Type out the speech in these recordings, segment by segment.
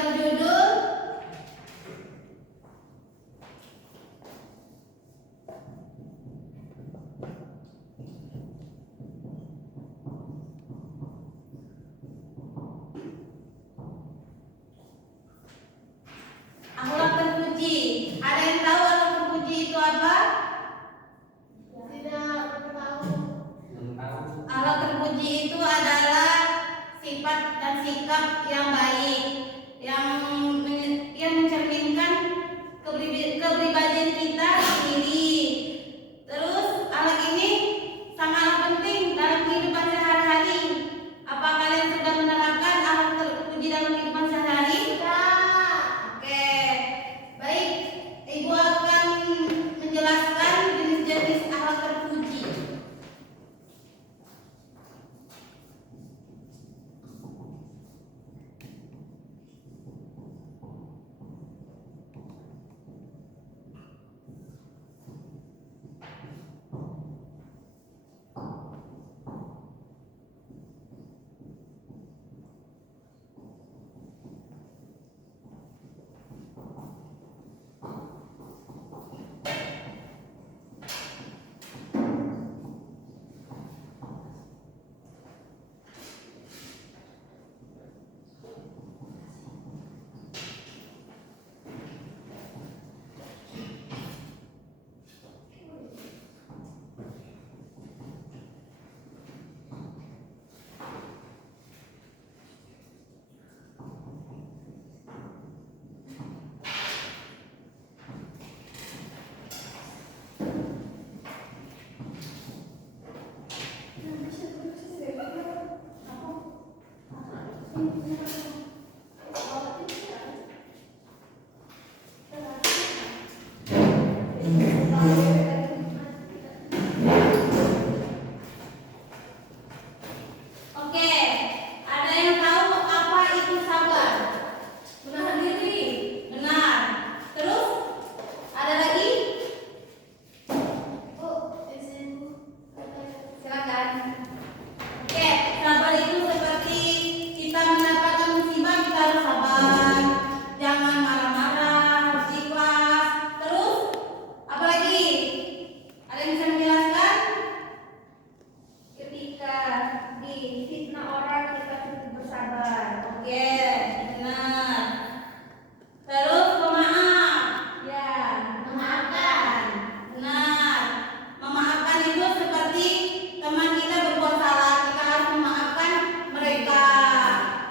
berjudul Akhlak terpuji. Ada yang tahu akhlak terpuji itu apa? Tidak tahu. Akhlak terpuji itu adalah sifat dan sikap yang baik, yang mencerminkan kepribadian kita sendiri. Terus akhlak ini sangat penting dalam kehidupan sehari-hari. Apa kalian sudah menerapkan akhlak terpuji dalam kehidupan sehari-hari? Oke, baik. Ibu akan menjelaskan jenis-jenis akhlak terpuji. Oke, ada yang tahu apa itu sabar? Menahan diri. Benar. Terus ada lagi? Silakan. Oke, sabar itu seperti kita mendapatkan musibah, kita harus sabar. Jangan marah-marah, harus ikhlas. Terus apa lagi? Ada yang bisa menjelaskan? Ketika difitnah orang kita cukup bersabar. Oke, benar. Terus pemaaf. Ya, memaafkan. Benar. Memaafkan itu seperti teman kita berbuat salah, kita harus memaafkan mereka.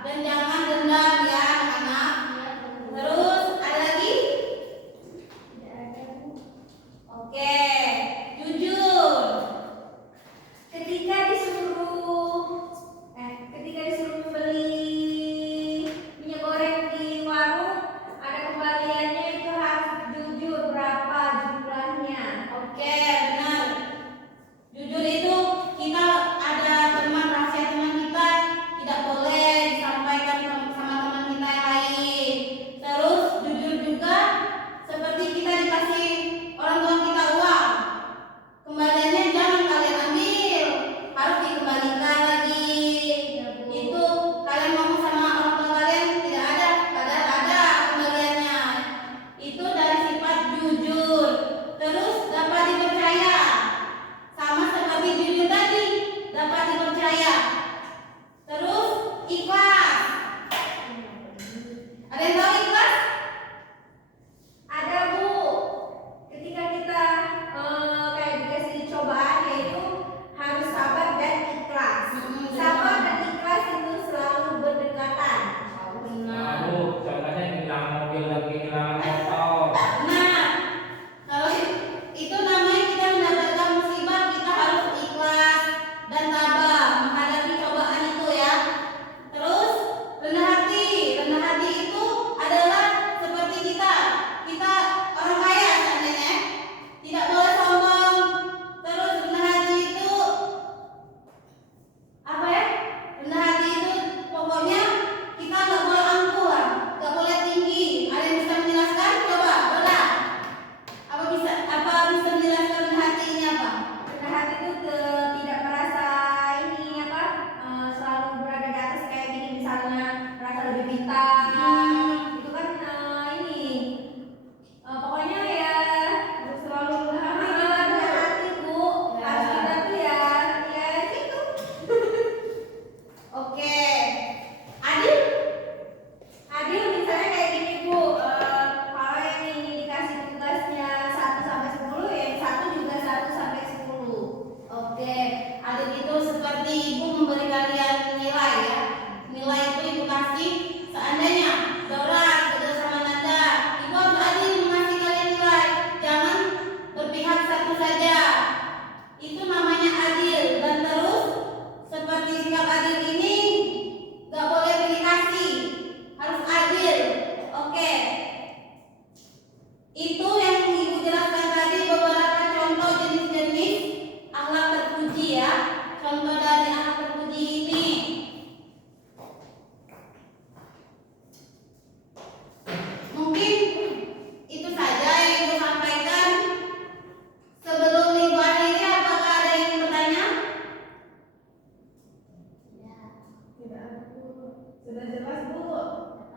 Dan jangan dendam ya anak-anak. Terus ada lagi? Tidak ada, Bu. Oke, jujur. Ketika disuruh beli minyak goreng di warung, ada kembaliannya, itu harus jujur berapa jumlahnya. Oke, benar. Jujur itu kita ada teman rahasia teman kita tidak boleh disampaikan sama teman kita yang lain. Terus jujur juga seperti kita dikasih orang tua kita uang, kembaliannya jangan kalian ambil, harus dikembalikan lagi. Itu kalian ngomong sama orang tua kalian tidak ada, padahal ada kembaliannya. Itu dari sifat jujur. Terus dapat dipercaya, sama seperti jujur tadi, dapat dipercaya. Terus ikhlas. Ada yang tahu ikhlas? Ada, Bu. Ketika kita kayak dikasih cobaan, yaitu harus sabar dan ikhlas. Sabar dan ikhlas itu selalu berdekatan. Benar. Contohnya kehilangan mobil dan kehilangan motor. Nah, kalau itu namanya kita mendapatkan musibah, kita harus ikhlas dan sabar menghadapi cobaan itu ya. Terus rendah hati. Rendah hati itu adalah seperti kita orang kaya seandainya, tidak boleh sombong. Terus rendah hati itu apa ya? Rendah hati itu pokoknya kita nggak boleh angkuh lah, nggak boleh tinggi. Ada yang bisa menjelaskan? Coba, boleh. Apa bisa menjelaskan rendah hati ini apa? Rendah hati itu tidak merasa selalu berada di atas kayak gini, misalnya merasa lebih pintar,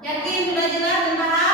Yakin sudah jelas dan paham?